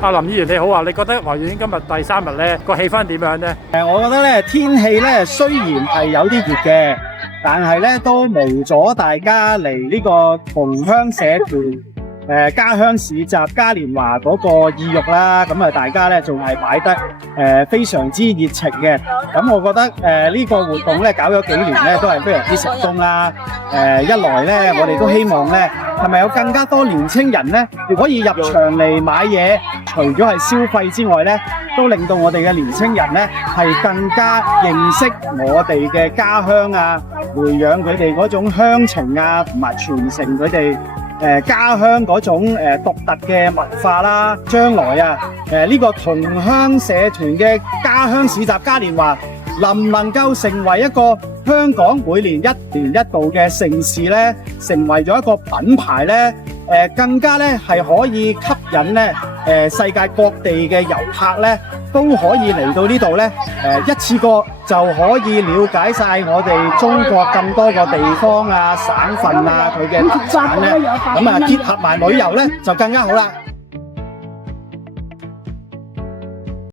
阿林議員你好啊，你覺得維園今日第3日咧個氣氛點樣咧？我覺得咧天氣咧雖然係有啲熱嘅，但係咧都無阻大家嚟呢個同鄉社團家鄉市集嘉年華嗰個意欲啦。咁啊大家咧仲係擺得非常之熱情嘅。咁我覺得呢個活動咧搞咗幾年咧都係非常之成功啦。一來咧我哋都希望咧係咪有更加多年青人咧可以入場嚟買嘢，除咗係消費之外咧，都令到我哋嘅年青人咧係更加認識我哋嘅家鄉啊，培養佢哋嗰種鄉情啊，同埋傳承佢哋家鄉嗰種獨特嘅文化啦。將來啊呢個同鄉社團嘅家鄉市集嘉年華能唔能夠成為一個香港每年一年一度嘅盛事呢？成為咗一個品牌呢？更加咧係可以吸引咧世界各地嘅遊客咧都可以嚟到呢度咧一次過就可以了解晒我哋中國咁多個地方啊、省份啊佢嘅特產咧，咁啊結合埋旅遊咧就更加好啦。